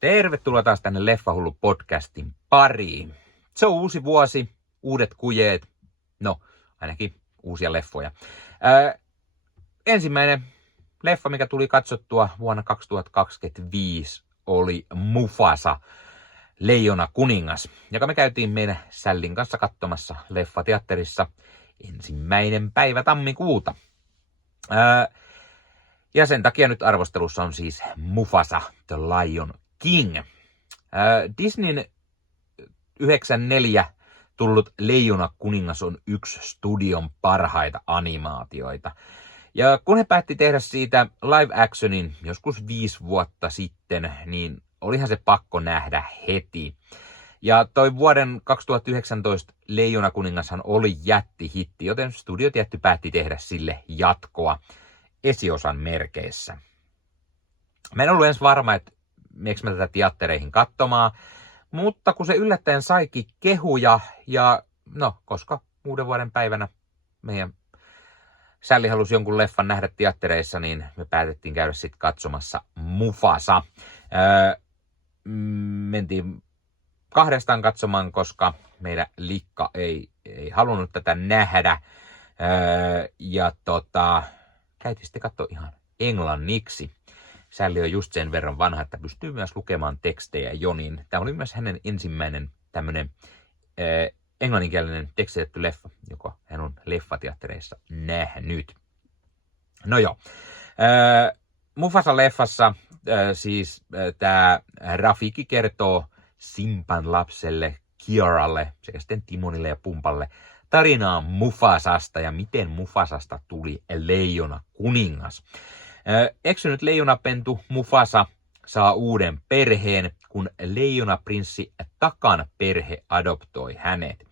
Tervetuloa taas tänne Leffahullu podcastin pariin. Se on uusi vuosi, uudet kujeet, no ainakin uusia leffoja. Ensimmäinen leffa, mikä tuli katsottua vuonna 2025, oli Mufasa, Leijona kuningas, joka me käytiin meidän Sällin kanssa katsomassa leffateatterissa 1. päivä tammikuuta. Ja sen takia nyt arvostelussa on siis Mufasa, The Lion King. Disneyn 94 tullut Leijona kuningas on yksi studion parhaita animaatioita. Ja kun he päätti tehdä siitä live actionin joskus 5 vuotta sitten, niin olihan se pakko nähdä heti. Ja toi vuoden 2019 Leijona kuningashan oli jättihitti, joten Studio Tietty päätti tehdä sille jatkoa esiosan merkeissä. Mä en ollut edes varma, että meneekö mä tätä teattereihin katsomaan, mutta kun se yllättäen saikin kehuja, ja no, koska uuden vuoden päivänä meidän Sälli halusi jonkun leffan nähdä teattereissa, niin me päätettiin käydä sitten katsomassa Mufasa. Mentiin 2 katsomaan, koska meidän likka ei halunnut tätä nähdä. Käytiin sitten katsoa ihan englanniksi. Sälli on just sen verran vanha, että pystyy myös lukemaan tekstejä jo, niin tämä oli myös hänen ensimmäinen tämmöinen englanninkielinen tekstitetty leffa, joka hän on leffateattereissa nähnyt. No joo, Mufasa-leffassa tämä Rafiki kertoo Simpan lapselle Kiaralle sekä sitten Timonille ja Pumpalle tarinaa Mufasasta ja miten Mufasasta tuli Leijona kuningas. Eksynyt leijonapentu Mufasa saa uuden perheen, kun leijonaprinssi Takan perhe adoptoi hänet.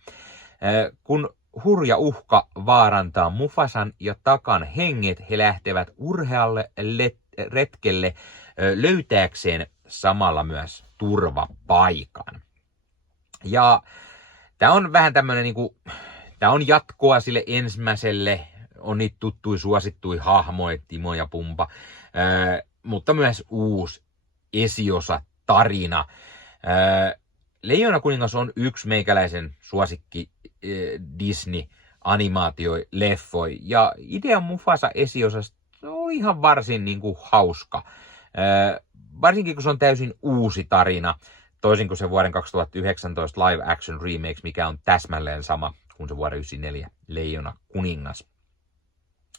Kun hurja uhka vaarantaa Mufasan ja Takan henget, he lähtevät urhealle retkelle löytääkseen samalla myös turvapaikan. Ja tämä on vähän tämmöinen, tämä on jatkoa sille ensimmäiselle, on niitä tuttui suosittui hahmoja, Timo ja Pumpa, mutta myös uusi esiosa tarina. Leijona kuningas on yksi meikäläisen suosikki Disney-animaatio-leffoi, ja idea Mufasa esiosasta oli ihan varsin hauska. Varsinkin kun se on täysin uusi tarina, toisin kuin se vuoden 2019 live action remake, mikä on täsmälleen sama kuin se vuoden 1994 Leijona kuningas.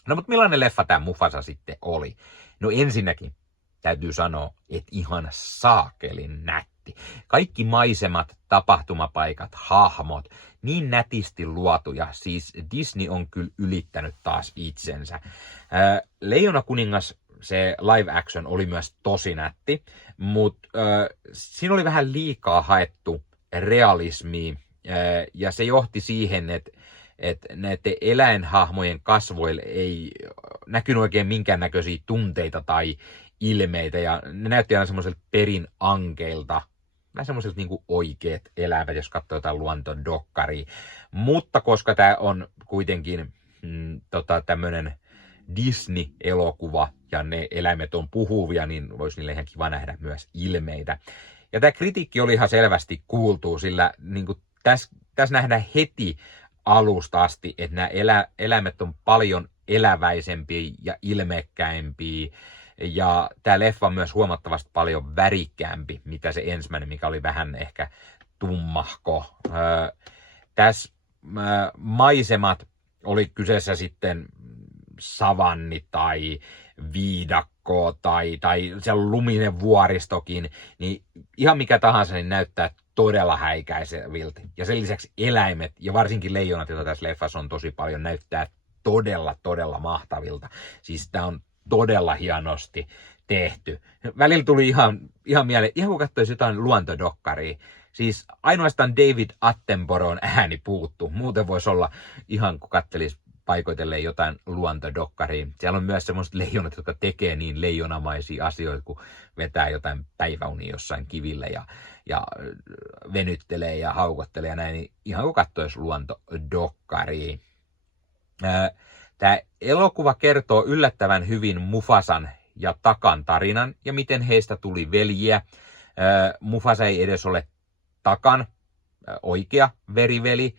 No mutta millainen leffa tämä Mufasa sitten oli? No ensinnäkin täytyy sanoa, että ihan saakelin nätti. Kaikki maisemat, tapahtumapaikat, hahmot, niin nätisti luotuja. Siis Disney on kyllä ylittänyt taas itsensä. Leijona kuningas, se live action oli myös tosi nätti, mutta siinä oli vähän liikaa haettu realismia ja se johti siihen, että näiden eläinhahmojen kasvoilla ei näkynyt oikein minkäännäköisiä tunteita tai ilmeitä, ja ne näytti aina semmoiselta perin ankeilta, vähän semmoiselta oikeat eläimet, jos katsoo jotain luontodokkaria. Mutta koska tämä on kuitenkin tämmöinen Disney-elokuva, ja ne eläimet on puhuvia, niin voisi niille ihan kiva nähdä myös ilmeitä. Ja tämä kritiikki oli ihan selvästi kuultu, sillä tässä nähdään heti alusta asti, että nämä eläimet on paljon eläväisempiä ja ilmekkäimpiä. Ja tämä leffa on myös huomattavasti paljon värikkäämpi, mitä se ensimmäinen, mikä oli vähän ehkä tummahko. Tässä maisemat oli kyseessä sitten savanni tai viidakko tai siellä luminen vuoristokin, niin ihan mikä tahansa niin näyttää todella häikäiseviltä. Ja sen lisäksi eläimet ja varsinkin leijonat, joita tässä leffassa on tosi paljon, näyttää todella mahtavilta. Siis tämä on todella hienosti tehty. Välillä tuli ihan mieleen, ihan kun katsoisi jotain luontodokkaria. Siis ainoastaan David Attenboroughn ääni puuttu. Muuten voisi olla ihan kun katselisi paikoitelleen jotain luontodokkaria. Siellä on myös semmoiset leijonat, jotka tekee niin leijonamaisia asioita, kun vetää jotain päiväunia jossain kivillä ja venyttelee ja haukottelee ja näin. Niin ihan kun katsoisi luontodokkaria. Tämä elokuva kertoo yllättävän hyvin Mufasan ja Takan tarinan ja miten heistä tuli veljiä. Mufasa ei edes ole Takan oikea veriveli,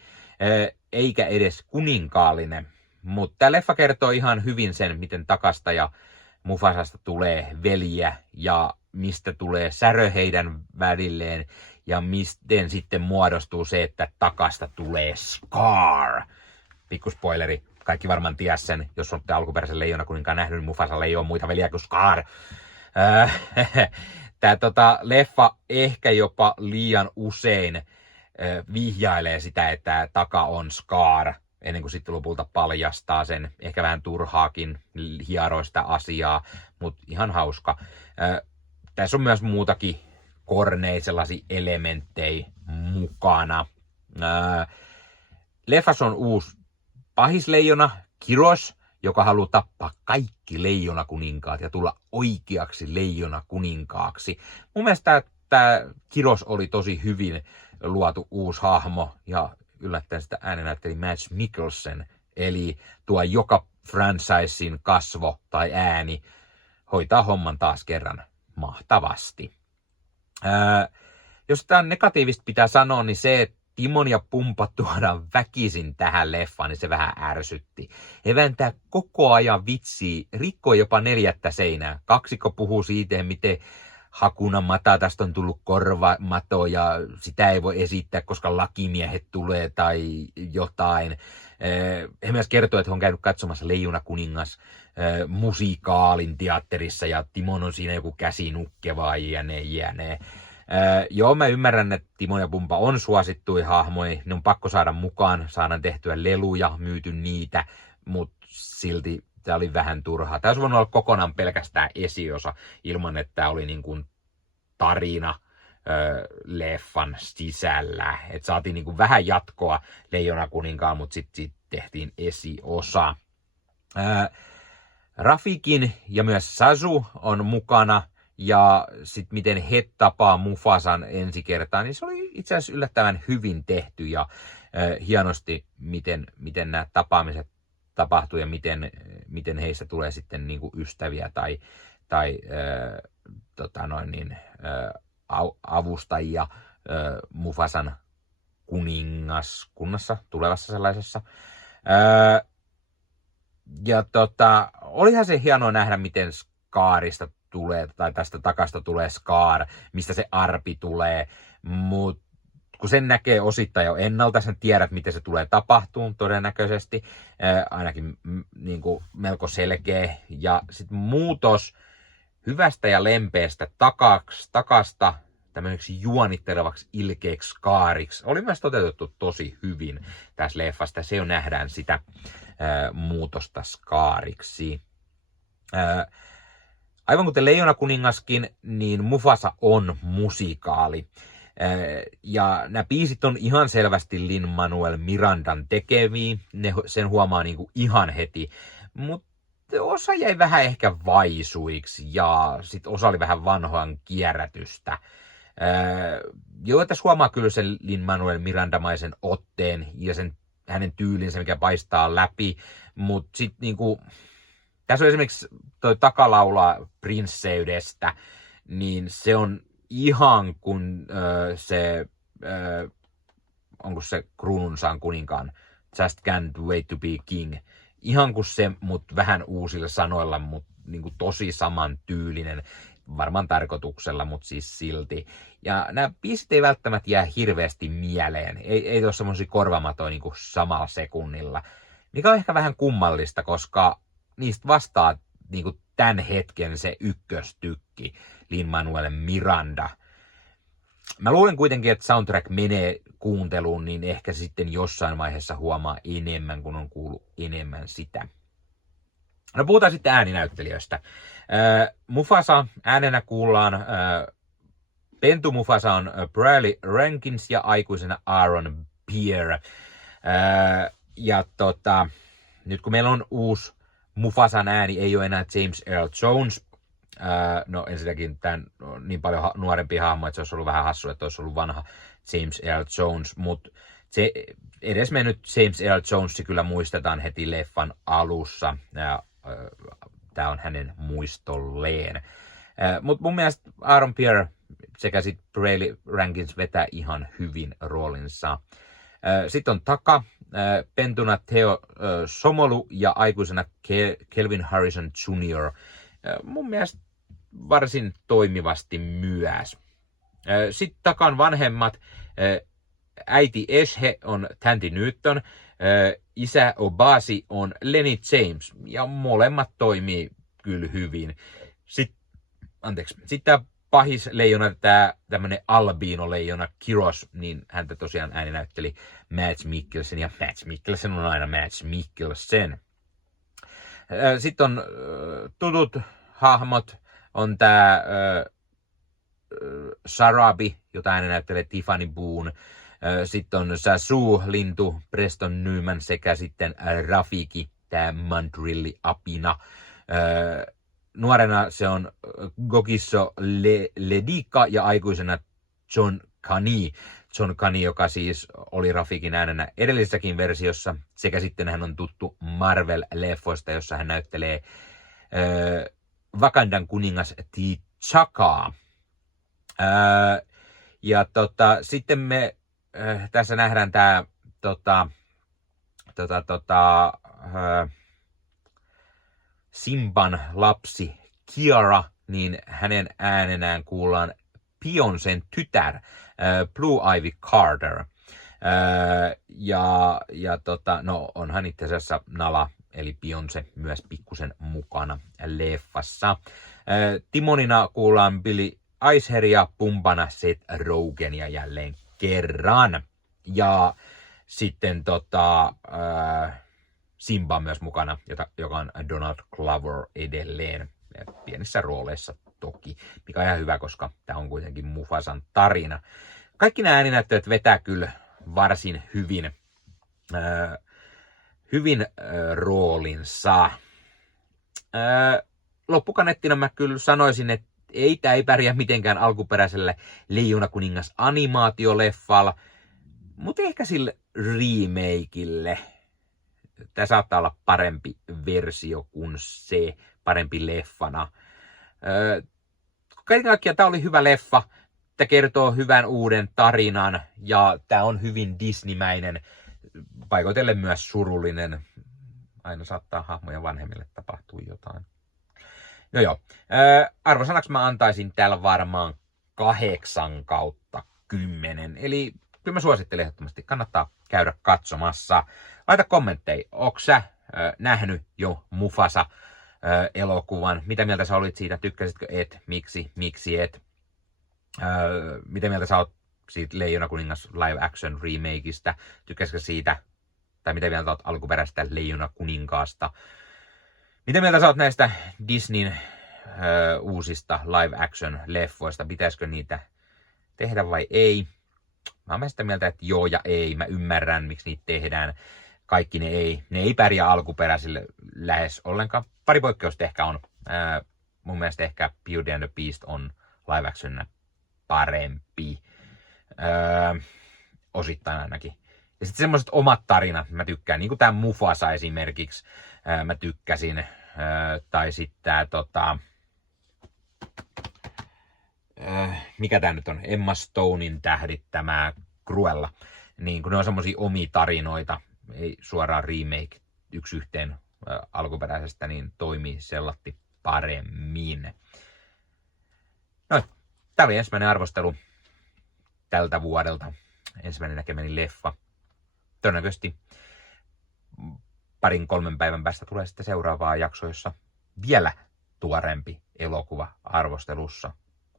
eikä edes kuninkaallinen. Mutta tämä leffa kertoo ihan hyvin sen, miten Takasta ja Mufasasta tulee veljiä ja mistä tulee särö heidän välilleen ja miten sitten muodostuu se, että Takasta tulee Scar. Pikkuspoileri, kaikki varmaan ties sen, jos olette alkuperäisen Leijonakuninkaan nähnyt, niin Mufasalla ei ole muita veljiä kuin Scar. Tämä leffa ehkä jopa liian usein vihjailee sitä, että Taka on Scar, ennen kuin sitten lopulta paljastaa sen. Ehkä vähän turhaakin hieroista asiaa, mutta ihan hauska. Tässä on myös muutakin korneja, sellaisia elementtejä mukana. Leffassa on uusi pahisleijona, Kiros, joka haluaa tappaa kaikki leijonakuninkaat ja tulla oikeaksi leijonakuninkaaksi. Mun mielestä tämä Kiros oli tosi hyvin luotu uusi hahmo ja yllättäen sitä äänenäytteli Mads Mikkelsen, eli tuo joka franchisein kasvo tai ääni hoitaa homman taas kerran mahtavasti. Jos tämä negatiivista pitää sanoa, niin se, että Timon ja Pumpa tuodaan väkisin tähän leffaan, niin se vähän ärsytti. He vääntää koko ajan vitsiä, rikkoi jopa 4 seinää. Kaksikko puhuu siitä, miten Hakuna Matatasta on tullut korvamato ja sitä ei voi esittää, koska lakimiehet tulee tai jotain. He myös kertoo, että he on käynyt katsomassa Leijona-kuningas musikaalin teatterissa ja Timon on siinä joku käsinukke vai jne. Joo, mä ymmärrän, että Timon ja Pumpa on suosittuja hahmoja, ne on pakko saada mukaan, saadaan tehtyä leluja, myyty niitä, mutta silti tämä oli vähän turhaa. Tämä olisi voinut olla kokonaan pelkästään esiosa ilman, että tämä oli niin kuin tarina leffan sisällä. Et saatiin niin kuin vähän jatkoa Leijona-kuninkaan, mutta sitten tehtiin esiosa. Rafikin ja myös Sasu on mukana. Ja sitten miten he tapaa Mufasan ensi kertaa, niin se oli itse asiassa yllättävän hyvin tehty ja hienosti, miten nämä tapaamiset tapahtuu ja miten heistä tulee sitten niinku ystäviä tai avustajia Mufasan kuningaskunnassa, tulevassa sellaisessa. Ja olihan se hienoa nähdä, miten Scarista tulee, tai tästä Takasta tulee Scar, mistä se arpi tulee, mutta kun sen näkee osittain jo ennalta, sen tiedät, miten se tulee tapahtumaan todennäköisesti, ainakin niin kuin melko selkeä, ja sitten muutos hyvästä ja lempeästä Takasta tämmöiseksi juonittelevaksi ilkeäksi Scariksi oli myös toteutettu tosi hyvin tässä leffasta, se jo nähdään sitä muutosta Scariksi. Aivan kuten Leijona-kuningaskin, niin Mufasa on musikaali. Ja nämä biisit on ihan selvästi Lin-Manuel Mirandan tekemiä. Sen huomaa niinku ihan heti. Mutta osa jäi vähän ehkä vaisuiksi ja sitten osa oli vähän vanhoan kierrätystä. Joo, tässä huomaa kyllä sen Lin-Manuel Mirandamaisen otteen ja sen hänen tyylinsä, mikä paistaa läpi. Mutta sitten niinku tässä on esimerkiksi toi takalaulaa prinsseydestä, niin se on ihan kuin onko se Kruununsaan kuninkaan, Just Can't Wait to be King. Ihan kuin se, mutta vähän uusilla sanoilla, mutta niin kuin tosi saman tyylinen, varmaan tarkoituksella, mutta siis silti. Ja nämä biisit ei välttämättä jää hirveästi mieleen, ei ole semmoisia korvamatoja niin kuin samalla sekunnilla, mikä on ehkä vähän kummallista, koska niistä vastaa niin kuin tämän hetken se ykköstykki, Lin-Manuel Miranda. Mä luulen kuitenkin, että soundtrack menee kuunteluun, niin ehkä sitten jossain vaiheessa huomaa enemmän, kun on kuullut enemmän sitä. No puhutaan sitten ääninäyttelijöistä. Mufasa äänenä kuullaan, Pentu Mufasa on Bradley Rankins ja aikuisena Aaron Pierre. Ja nyt kun meillä on uusi Mufasan ääni, ei ole enää James Earl Jones. No ensinnäkin tämän on niin paljon nuorempi hahmo, että se olisi ollut vähän hassu, että olisi ollut vanha James Earl Jones, mutta se edesmennyt James Earl Jones kyllä muistetaan heti leffan alussa, ja tämä on hänen muistolleen. Mutta mun mielestä Aaron Pierre, sekä sitten Braley Rankins vetää ihan hyvin roolinsa. Sitten on Taka, pentuna Theo Somolu ja aikuisena Kelvin Harrison Jr. Mun mielestä varsin toimivasti myös. Sitten Takan vanhemmat, äiti Eshe on Tandy Newton, isä Obasi on Lenny James, ja molemmat toimii kyllä hyvin. Sitten tämä pahis leijona, tämä tämmönen albiino-leijona Kiros, niin häntä tosiaan ääni näytteli Mads Mikkelsen, ja Mads Mikkelsen on aina Mads Mikkelsen. Sitten on tutut hahmot, on tämä Sarabi, jota ääni näyttelee Tiffany Boone. Sitten on Sasu, lintu, Preston Newman sekä sitten Rafiki, tämä Mandrilli apina. Nuorena se on Gogisso Ledika ja aikuisena John Kani. John Kani, joka siis oli Rafikin äänenä edellisessäkin versiossa, sekä sitten hän on tuttu Marvel-leffoista, jossa hän näyttelee Wakandan kuningas T'Chakaa. Ja sitten me tässä nähdään tämä Simban lapsi Kiara, niin hänen äänenään kuullaan Beyoncén tytär, Blue Ivy Carter. No onhan itse asiassa Nala, eli Beyoncé, myös pikkusen mukana leffassa. Timonina kuullaan Billy Eichner ja pumpana Seth Rogenia jälleen kerran. Ja sitten Simba on myös mukana, joka on Donald Glover edelleen. Pienissä rooleissa toki, mikä on ihan hyvä, koska tämä on kuitenkin Mufasan tarina. Kaikki nämä ääninäyttäjät vetää kyllä varsin hyvin roolinsa. Loppukaneettina mä kyllä sanoisin, että tämä ei pärjää mitenkään alkuperäiselle Leijona kuningas animaatioleffalla, mutta ehkä sille remakeille. Tämä saattaa olla parempi versio kuin se, parempi leffana. Kaiken kaikkiaan tämä oli hyvä leffa. Tämä kertoo hyvän uuden tarinan ja tämä on hyvin Disneymäinen, paikoitellen myös surullinen. Aina saattaa hahmojen vanhemmille tapahtua jotain. No joo, arvosanaksi mä antaisin täällä varmaan 8/10. Eli kyllä mä suosittelen ehdottomasti, kannattaa käydä katsomassa. Laita kommentteja, ootko sä nähnyt jo Mufasa-elokuvan? Mitä mieltä sä olit siitä? Tykkäsitkö et? Miksi et? Mitä mieltä sä oot siitä Leijona kuningas live action remakeista? Tykkäsitkö siitä? Tai mitä mieltä oot alkuperäisestä Leijona kuninkaasta? Mitä mieltä sä oot näistä Disneyn uusista live action leffoista? Pitäisikö niitä tehdä vai ei? Mä oon sitä mieltä, että joo ja ei. Mä ymmärrän, miksi niitä tehdään. Kaikki ne ei pärjää alkuperäisille lähes ollenkaan. Pari poikkeusta ehkä on. Mun mielestä ehkä Beauty and the Beast on live action parempi. Osittain ainakin. Ja sitten semmoiset omat tarinat, mä tykkään, niin kuin tää Mufasa esimerkiksi, mä tykkäsin, tai sitten tää mikä tää nyt on, Emma Stonein tähdittämä Cruella, niin kun ne on semmosia omia tarinoita, ei suoraan remake yksi yhteen alkuperäisestä, niin toimii sellatti paremmin. No, tää oli ensimmäinen arvostelu tältä vuodelta, ensimmäinen näkemäni leffa. Todennäköisesti 2-3 päivän päästä tulee sitten seuraavaa jakso, jossa vielä tuorempi elokuva arvostelussa.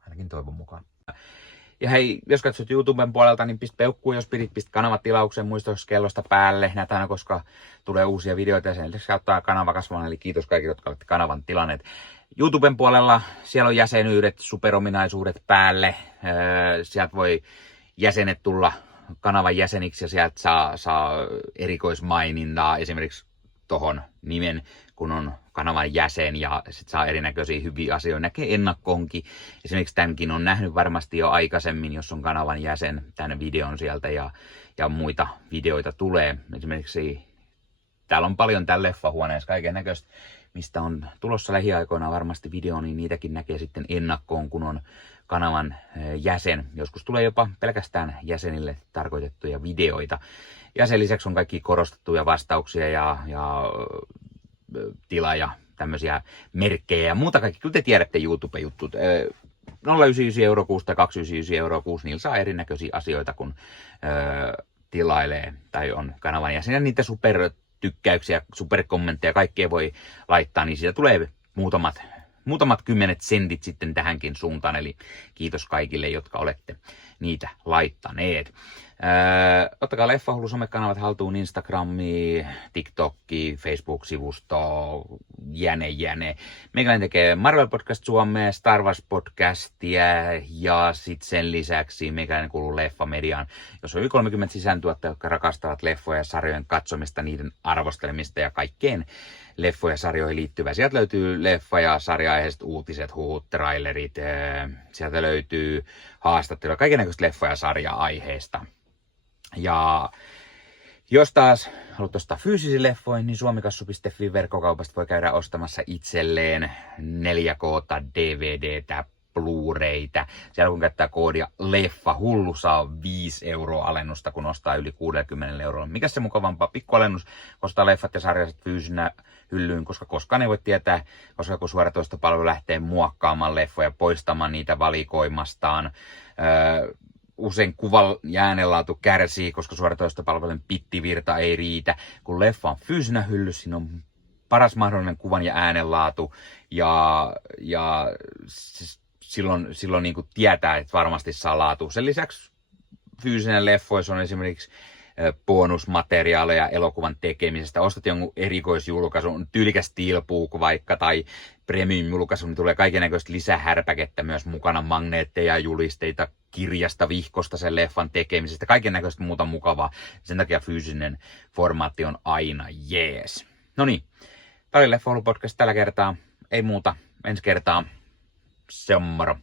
Ainakin toivon mukaan. Ja hei, jos katsot YouTuben puolelta, niin pistä peukkuu, jos pistä kanavatilauksen, muista kellosta päälle. Näitä aina, koska tulee uusia videoita ja sen lisäksi auttaa kanava kasvamaan. Eli kiitos kaikille, jotka olette kanavan tilanneet. YouTuben puolella siellä on jäsenyydet, superominaisuudet päälle. Sieltä voi jäsenet tulla kanavan jäseniksi ja sieltä saa erikoismainintaa esimerkiksi tohon nimen, kun on kanavan jäsen ja sit saa erinäköisiä hyviä asioita. Näkee ennakkoonkin. Esimerkiksi tämänkin on nähnyt varmasti jo aikaisemmin, jos on kanavan jäsen, tämän videon sieltä ja muita videoita tulee. Esimerkiksi täällä on paljon täällä leffahuoneessa kaiken näköistä mistä on tulossa lähiaikoina varmasti video, niin niitäkin näkee sitten ennakkoon, kun on kanavan jäsen. Joskus tulee jopa pelkästään jäsenille tarkoitettuja videoita. Ja sen lisäksi on kaikki korostettuja vastauksia ja tilaaja tämmöisiä merkkejä ja muuta kaikki. Kyllä te tiedätte YouTube-juttut. 0,99 € kuussa tai 2,99 € kuussa, niillä saa erinäköisiä asioita, kun tilailee tai on kanavan jäsen. Ja niitä supertykkäyksiä, superkommentteja, kaikkea voi laittaa, niin siitä tulee muutamat kymmenet sentit sitten tähänkin suuntaan. Eli kiitos kaikille, jotka olette niitä laittaneet. Ottakaa Leffahullu somekanavat haltuun, Instagrami, TikTokki, Facebook-sivusto, jäne. Meikäläinen tekee Marvel Podcast Suomea, Star Wars Podcastia ja sitten sen lisäksi meikäläinen kuuluu Leffamediaan, jos on yli 30 sisääntuottajia, jotka rakastavat leffoja ja sarjojen katsomista, niiden arvostelemista ja kaikkeen leffoja ja sarjoihin liittyvää. Sieltä löytyy leffa- ja sarja-aiheiset uutiset, huhut, trailerit, sieltä löytyy haastatteluja, kaikennäköistä leffa- ja sarja-aiheista. Ja jos taas haluat ostaa fyysisiä leffoja, niin suomikassu.fi verkkokaupasta voi käydä ostamassa itselleen 4K:ta, DVDtä, Blu-raytä. Siellä kun käyttää koodia Leffahullu, saa 5 € alennusta, kun ostaa yli 60 €. Mikä se mukavampaa? Pikkualennus, ostaa leffat ja sarjaiset fyysinä hyllyyn, koska koskaan ei voi tietää, koska joku suoratoistopalvelu lähtee muokkaamaan leffoja, poistamaan niitä valikoimastaan. Usein kuvan ja äänenlaatu kärsii, koska suoratoistopalvelujen bittivirta ei riitä. Kun leffa on fyysinä hyllyssä, siinä on paras mahdollinen kuvan ja äänenlaatu ja silloin niin kuin tietää, että varmasti saa laatu. Sen lisäksi fyysinen leffoissa on esimerkiksi bonusmateriaaleja elokuvan tekemisestä. Ostat jonkun erikoisjulkaisun, tyylikäs steelbook vaikka tai premium-julkaisu, niin tulee kaikennäköistä lisähärpäkettä myös mukana, magneetteja, julisteita, kirjasta, vihkosta sen leffan tekemisestä, kaikennäköistä muuta mukavaa. Sen takia fyysinen formaatti on aina jees. No niin, tämä oli Leffahullu podcast tällä kertaa. Ei muuta, ensi kertaa. Se on moro.